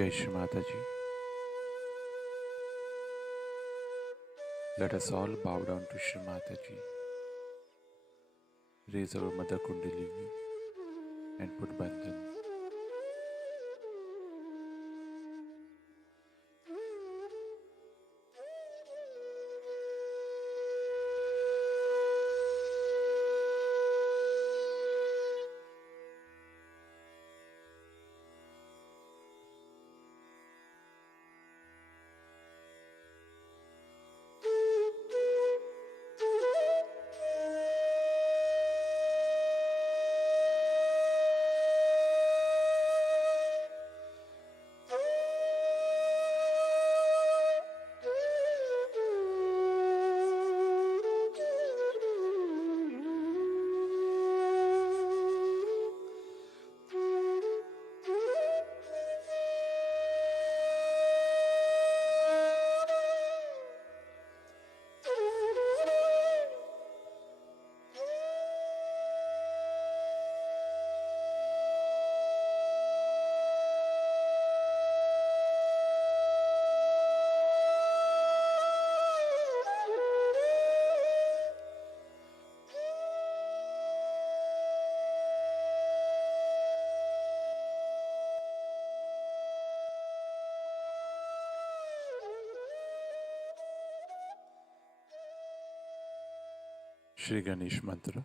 Jai Shri Mataji. Let us all bow down to Shri Mataji. Raise our Mother Kundalini and put bandhan. Shri Ganesh Mantra.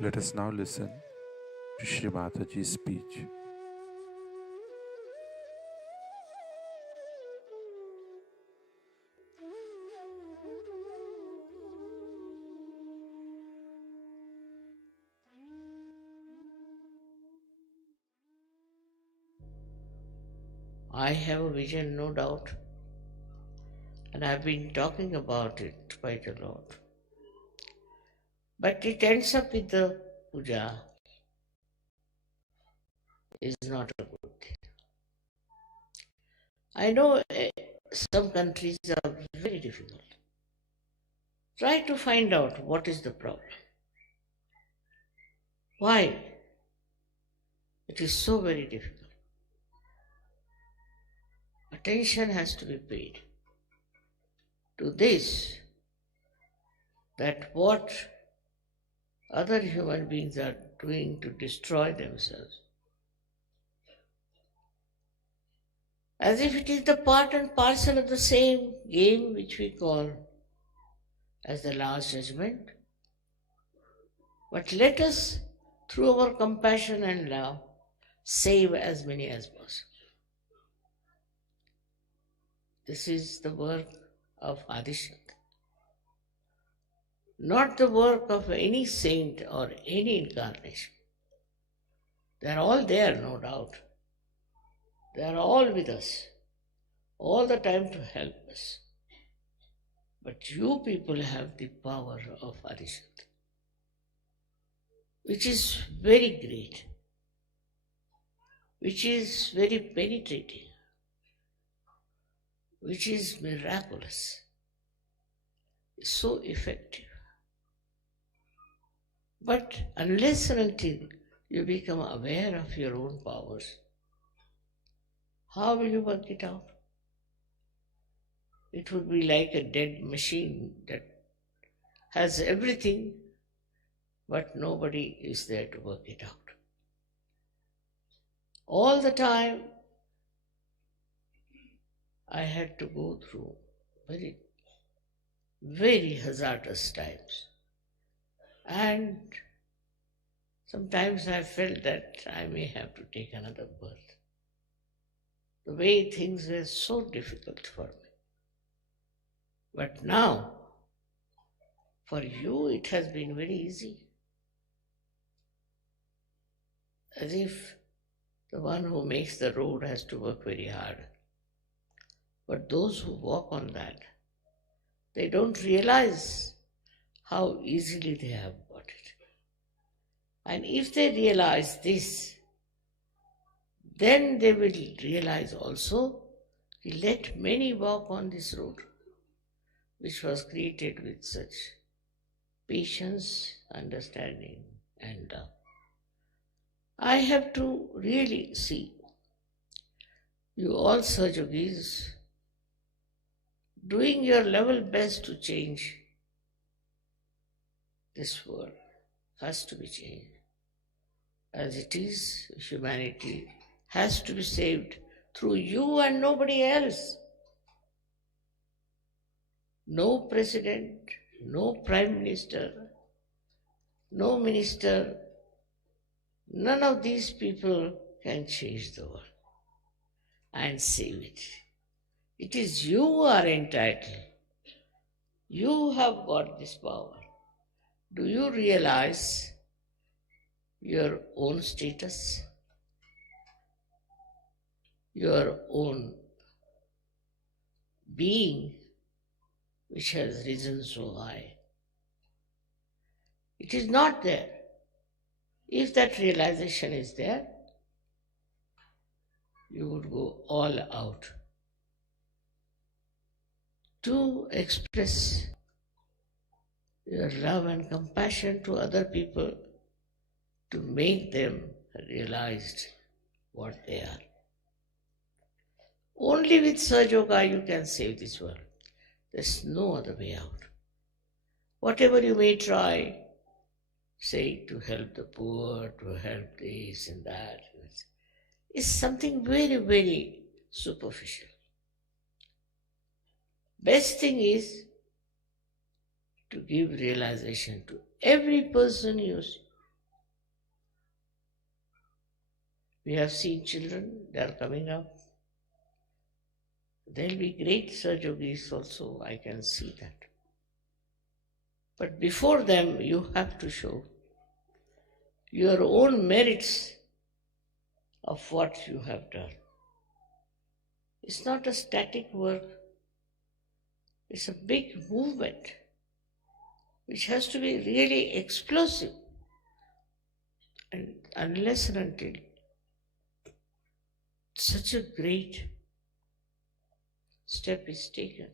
Let us now listen to Shri Mataji's speech. I have a vision, no doubt, and I've been talking about it quite a lot. But it ends up with the puja is not a good thing. I know some countries are very difficult. Try to find out what is the problem. Why? It is so very difficult. Attention has to be paid to this, that what other human beings are doing to destroy themselves. As if it is the part and parcel of the same game which we call as the last judgment. But let us, through our compassion and love, save as many as possible. This is the work of Adishakti, not the work of any saint or any incarnation. They are all there, no doubt. They are all with us, all the time to help us. But you people have the power of Adishakti, which is very great, which is very penetrating, which is miraculous, so effective. But unless and until you become aware of your own powers, how will you work it out? It would be like a dead machine that has everything, but nobody is there to work it out. All the time, I had to go through very, very hazardous times. And sometimes I felt that I may have to take another birth. The way things were so difficult for me. But now, for you, it has been very easy. As if the one who makes the road has to work very hard. But those who walk on that, they don't realize how easily they have got it. And if they realize this, then they will realize also, let many walk on this road, which was created with such patience, understanding, and love. I have to really see you all Sahajogis doing your level best to change this world. Has to be changed. As it is, humanity has to be saved through you and nobody else. No president, no prime minister, no minister, none of these people can change the world and save it. It is you who are entitled. You have got this power. Do you realize your own status, your own being, which has risen so high? It is not there. If that realization is there, you would go all out to express your love and compassion to other people, to make them realize what they are. Only with Sahaja Yoga you can save this world. There's no other way out. Whatever you may try, say to help the poor, to help this and that, is something very, very superficial. Best thing is to give realization to every person you see. We have seen children, they are coming up. There will be great Sahaja Yogis also, I can see that. But before them, you have to show your own merits of what you have done. It's not a static work. It's a big movement which has to be really explosive. And unless and until such a great step is taken,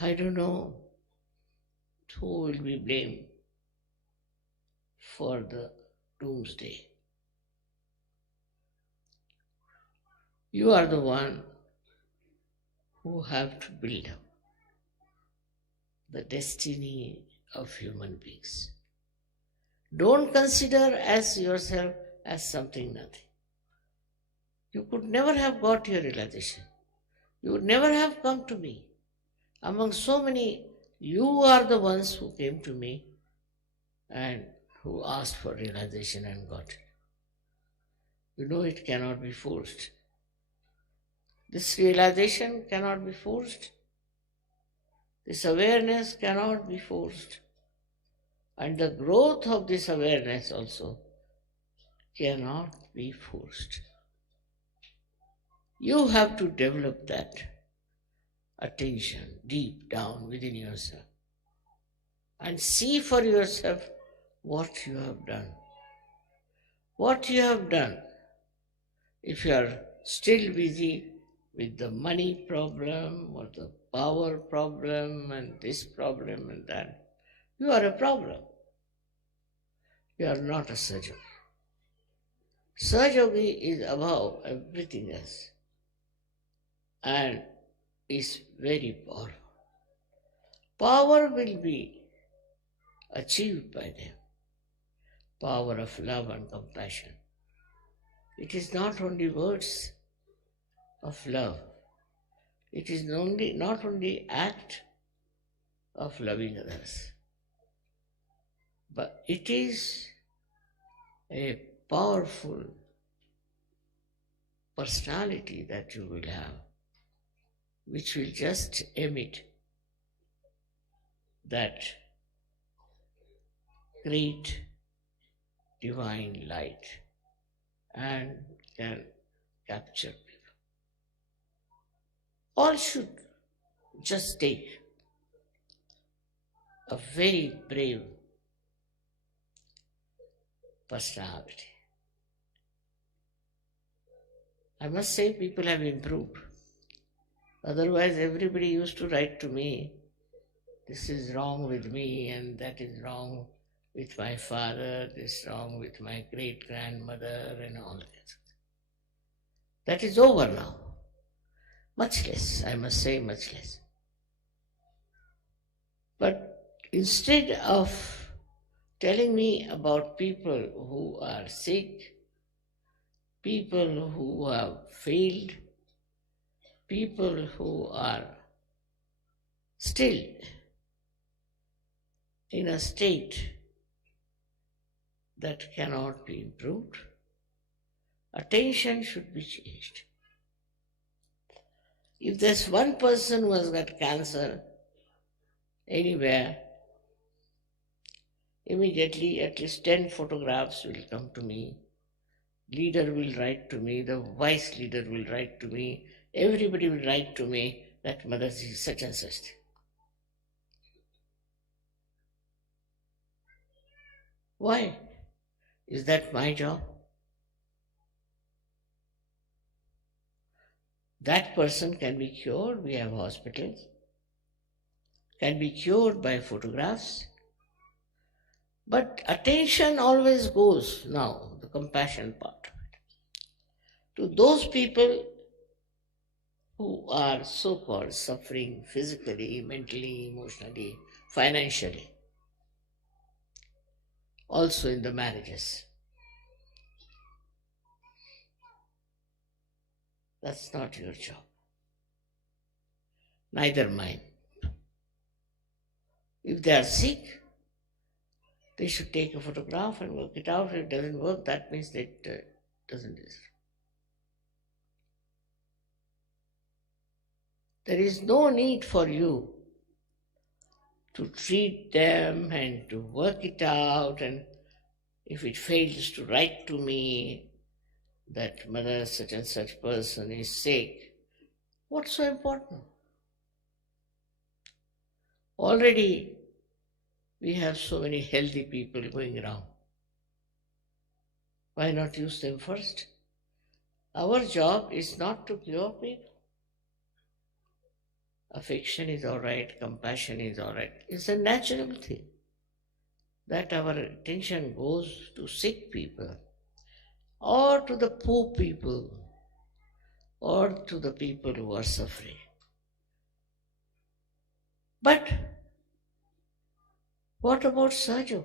I don't know who will be blamed for the doomsday. You are the one who have to build up the destiny of human beings. Don't consider as yourself as something nothing. You could never have got your realization. You would never have come to me. Among so many, you are the ones who came to me and who asked for realization and got it. You know it cannot be forced. This realization cannot be forced. This awareness cannot be forced. And the growth of this awareness also cannot be forced. You have to develop that attention deep down within yourself and see for yourself what you have done. What you have done. If you are still busy with the money problem or the power problem and this problem and that, you are a problem. You are not a Sahaja Yogi. Sahaja Yogi is above everything else and is very powerful. Power will be achieved by them. Power of love and compassion. It is not only words of love. It is not only act of loving others, but it is a powerful personality that you will have, which will just emit that great divine light and can capture people. All should just take a very brave personality. I must say people have improved. Otherwise everybody used to write to me, this is wrong with me and that is wrong with my father, this is wrong with my great-grandmother and all that. That is over now. Much less, I must say much less. But instead of telling me about people who are sick, people who have failed, people who are still in a state that cannot be improved. Attention should be changed. If there's one person who has got cancer anywhere, immediately at least 10 photographs will come to me. Leader will write to me, the vice leader will write to me, everybody will write to me that Motherji is such and such. Why? Is that my job? That person can be cured, we have hospitals, can be cured by photographs. But attention always goes now, the compassion part of it, to those people who are so-called suffering physically, mentally, emotionally, financially, also in the marriages. That's not your job, neither mine. If they are sick, they should take a photograph and work it out. If it doesn't work, that means that it doesn't deserve. There is no need for you to treat them and to work it out, and if it fails, to write to me that mother such and such person is sick. What's so important? Already we have so many healthy people going around. Why not use them first? Our job is not to cure people. Affection is all right, compassion is all right. It's a natural thing that our attention goes to sick people or to the poor people or to the people who are suffering. But what about Sahaja?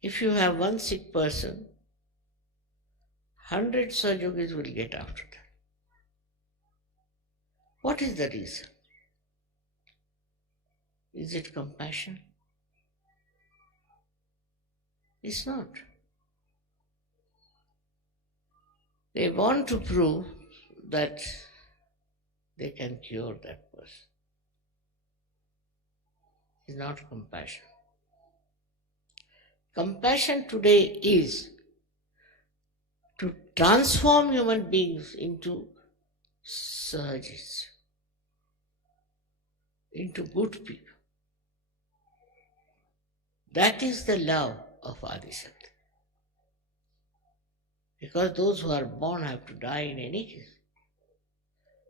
If you have one sick person, 100 Sahajogis will get after that. What is the reason? Is it compassion? It's not. They want to prove that they can cure that person. It's not compassion. Compassion today is to transform human beings into Sahajis, into good people. That is the love of Adishakti. Because those who are born have to die in any case.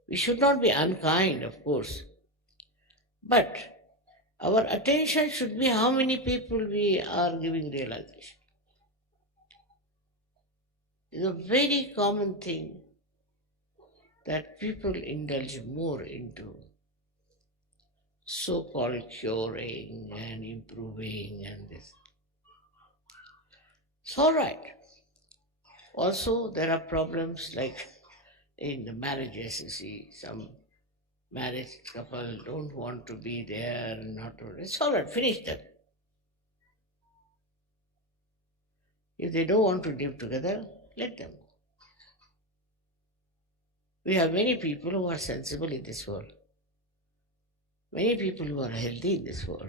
We should not be unkind, of course, but our attention should be how many people we are giving realization. It's a very common thing that people indulge more into so-called curing and improving and this. It's all right. Also, there are problems like in the marriages, you see, some married couple don't want to be there, it's all right, finish that. If they don't want to live together, let them go. We have many people who are sensible in this world, many people who are healthy in this world.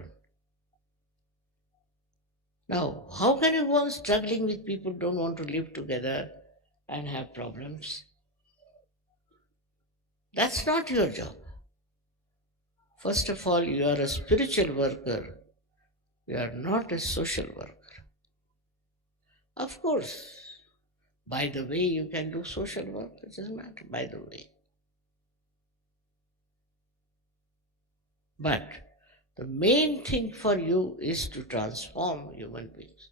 Now, how can you go on struggling with people who don't want to live together and have problems? That's not your job. First of all, you are a spiritual worker. You are not a social worker. Of course, by the way, you can do social work. It doesn't matter, by the way. But the main thing for you is to transform human beings.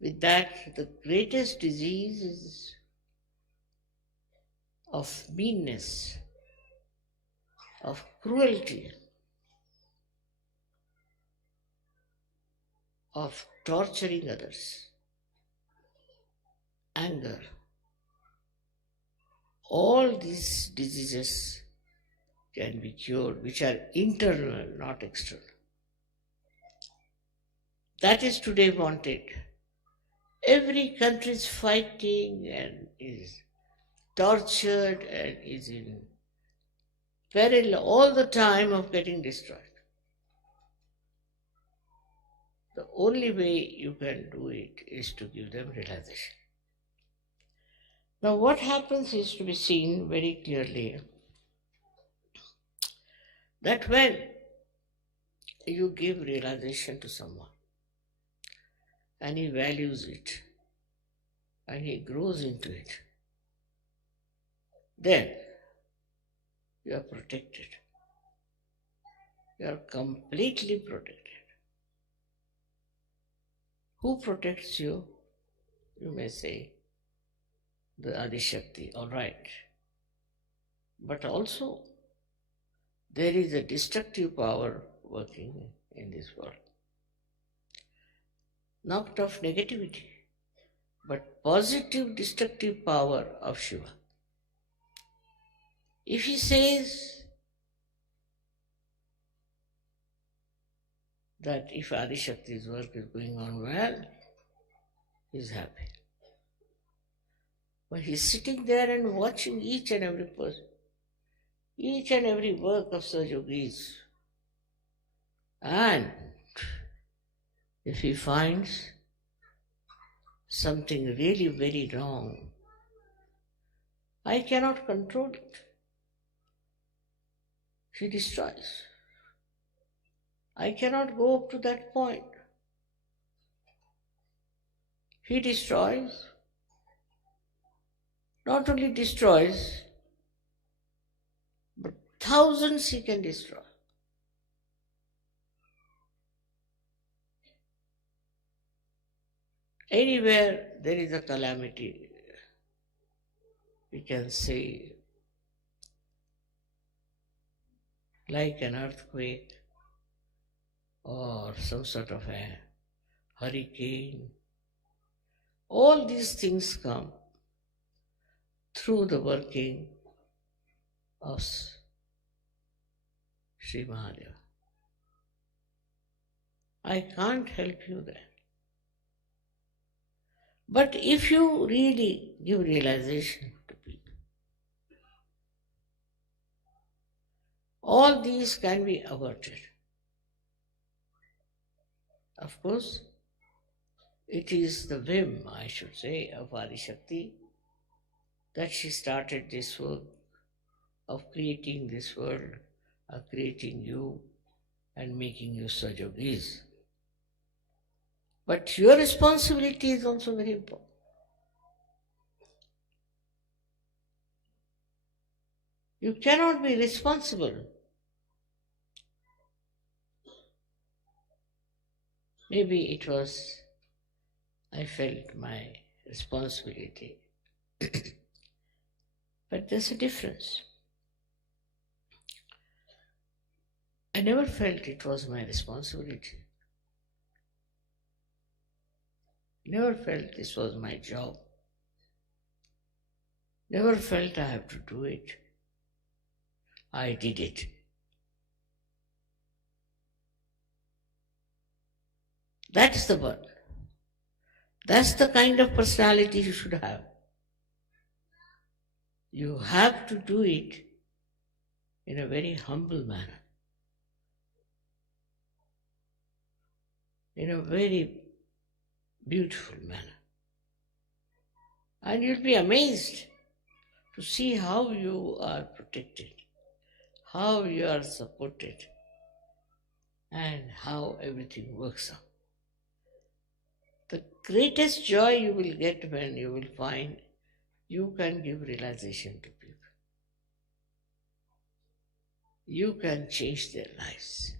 With that, the greatest disease is of meanness, of cruelty. of torturing others, anger, all these diseases can be cured, which are internal, not external. That is today wanted. Every country is fighting and is tortured and is in peril all the time of getting destroyed. The only way you can do it is to give them realization. Now, what happens is to be seen very clearly that when you give realization to someone and he values it and he grows into it, then you are protected. You are completely protected. Who protects you? You may say, the Adishakti, all right. But also, there is a destructive power working in this world. Not of negativity, but positive destructive power of Shiva. If he says that if Adishakti's work is going on well, he is happy. But he's sitting there and watching each and every person, each and every work of Sir Yogis. And if he finds something really very wrong, I cannot control it. He destroys. I cannot go up to that point. He destroys. Not only destroys, but thousands he can destroy. Anywhere there is a calamity, we can say, like an earthquake or some sort of a hurricane, all these things come through the working of Sri Mahadeva. I can't help you there. But if you really give realization to people, all these can be averted. Of course, it is the whim, I should say, of Adishakti that she started this work of creating this world, of creating you and making you Sajogis. But your responsibility is also very important. You cannot be responsible. Maybe it was, I felt my responsibility. But there's a difference. I never felt it was my responsibility. Never felt this was my job. Never felt I have to do it. I did it. That's the word. That's the kind of personality you should have. You have to do it in a very humble manner, in a very beautiful manner. And you'll be amazed to see how you are protected, how you are supported, and how everything works out. The greatest joy you will get when you will find you can give realization to people. You can change their lives.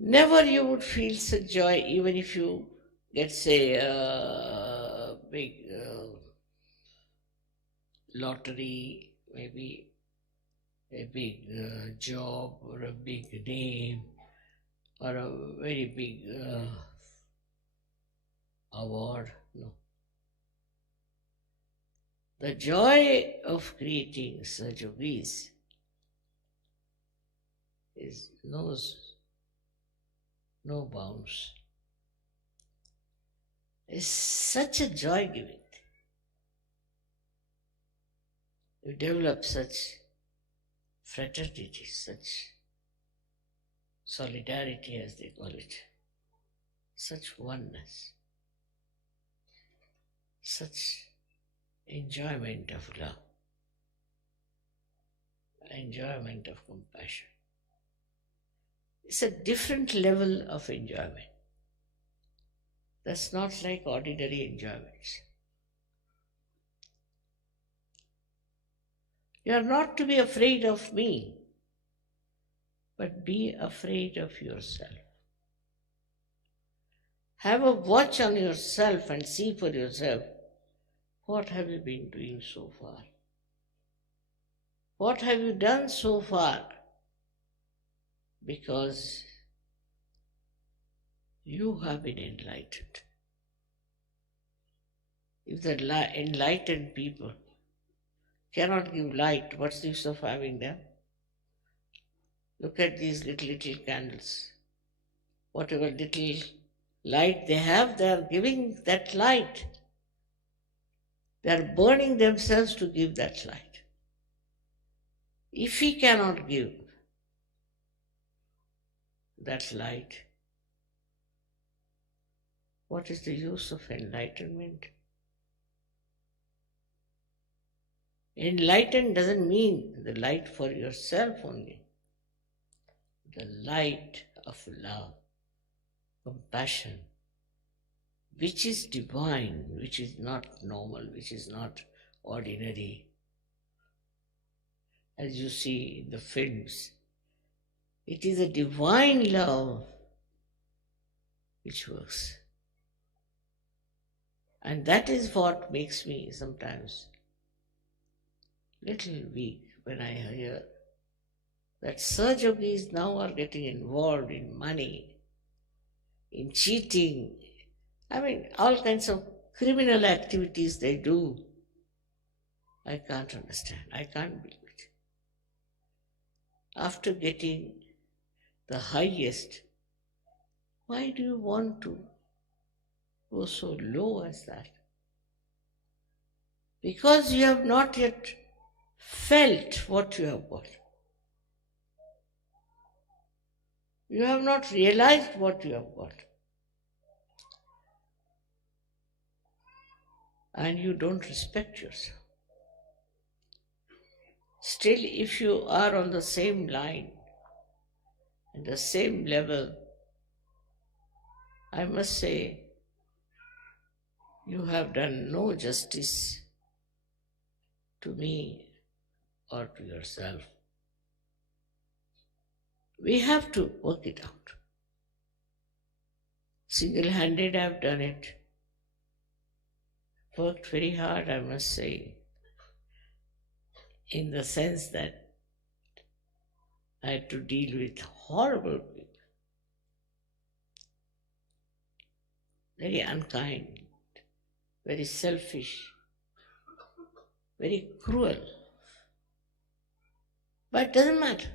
Never you would feel such joy even if you get, say, a big lottery, maybe a big job or a big name or a very big award. No. The joy of creating such yogis knows no bounds. It's such a joy giving. You develop such fraternity, such solidarity as they call it, such oneness, such enjoyment of love, enjoyment of compassion. It's a different level of enjoyment. That's not like ordinary enjoyments. You are not to be afraid of me, but be afraid of yourself. Have a watch on yourself and see for yourself, what have you been doing so far? What have you done so far? Because you have been enlightened. If the enlightened people cannot give light, what's the use of having them? Look at these little candles. Whatever little light they have, they are giving that light. They are burning themselves to give that light. If we cannot give that light, what is the use of enlightenment? Enlightened doesn't mean the light for yourself only. The light of love, compassion, which is divine, which is not normal, which is not ordinary. As you see in the films, it is a divine love which works. And that is what makes me sometimes little weak when I hear that Sahaja Yogis now are getting involved in money, in cheating. I mean, all kinds of criminal activities they do. I can't understand. I can't believe it. After getting the highest, why do you want to go so low as that? Because you have not yet felt what you have got. You have not realized what you have got. And you don't respect yourself. Still, if you are on the same line and the same level, I must say, you have done no justice to me or to yourself. We have to work it out. Single-handed, I have done it. Worked very hard, I must say, in the sense that I had to deal with horrible people, very unkind, very selfish, very cruel. But it doesn't matter.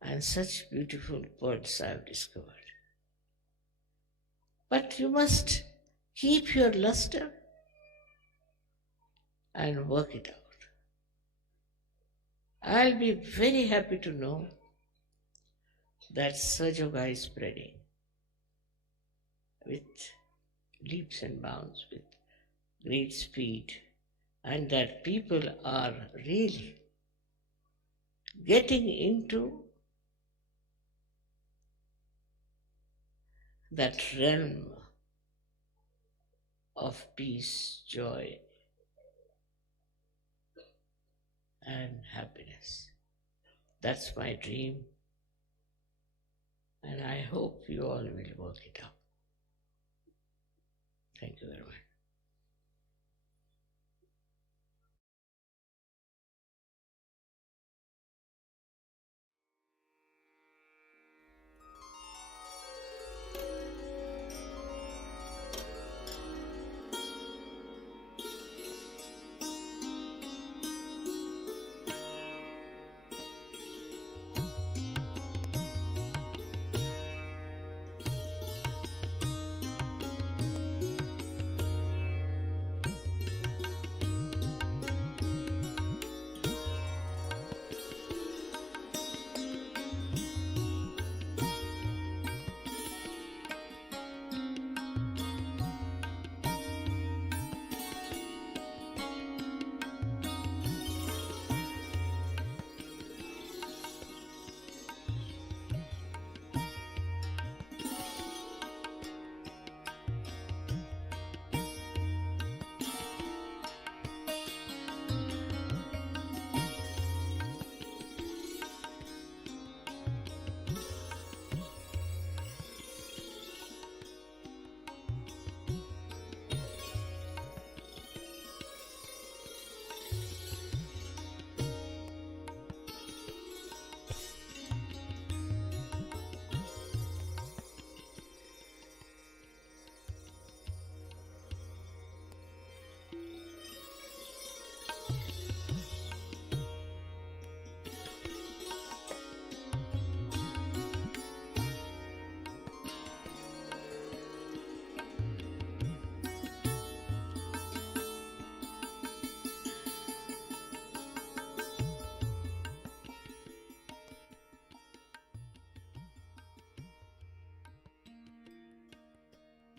And such beautiful birds I have discovered. But you must keep your luster and work it out. I'll be very happy to know that Sahaja Yoga is spreading with leaps and bounds, with great speed, and that people are really getting into that realm of peace, joy, and happiness. That's my dream, and I hope you all will work it out. Thank you very much.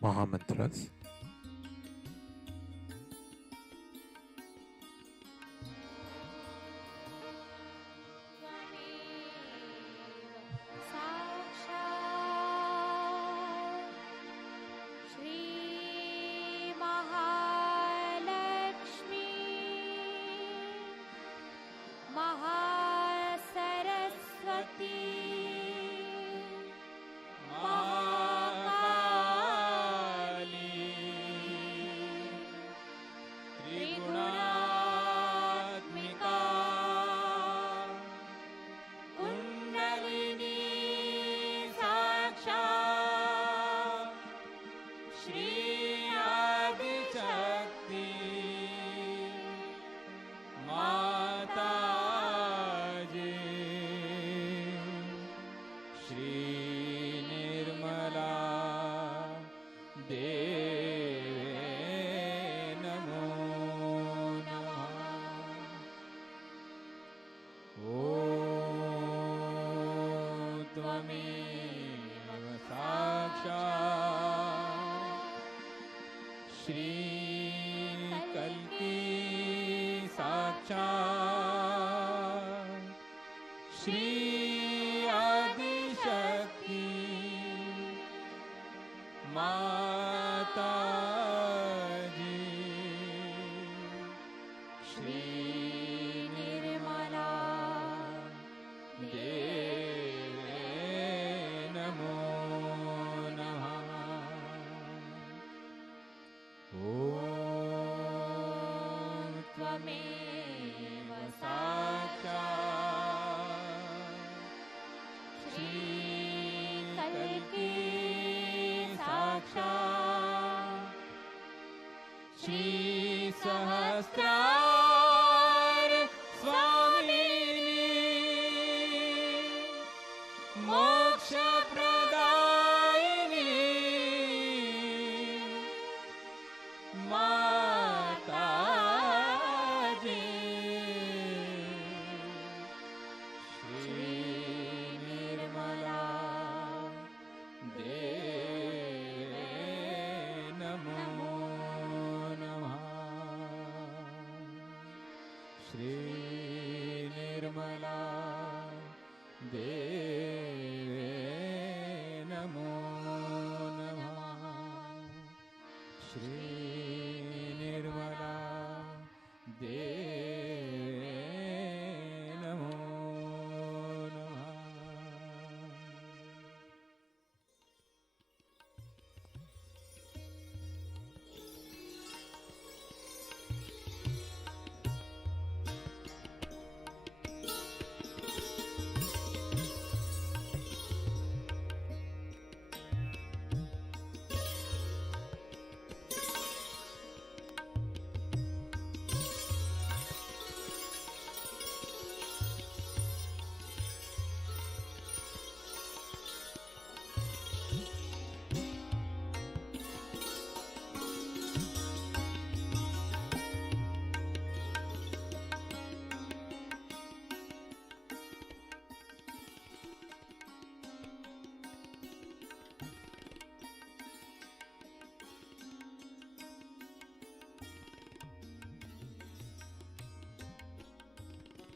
Mahamantras.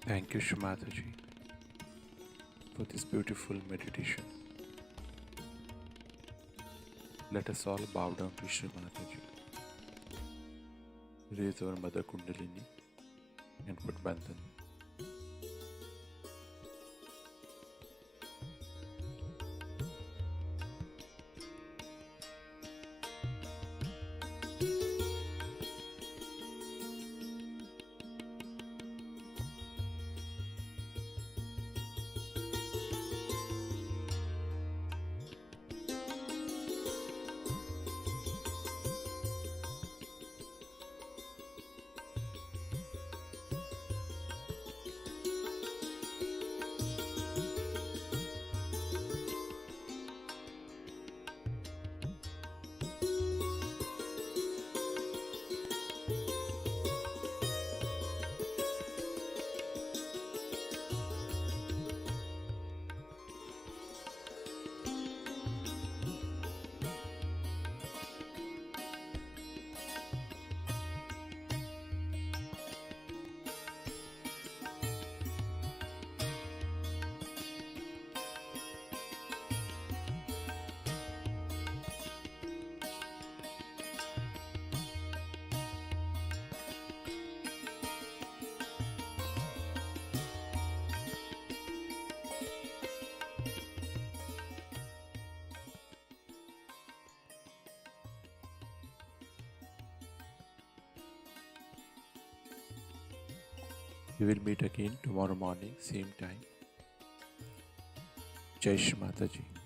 Thank you, Shumataji, for this beautiful meditation. Let us all bow down to Shri Mataji. Raise our Mother Kundalini and put Bandhan. We will meet again tomorrow morning, same time. Jai Shri Mataji.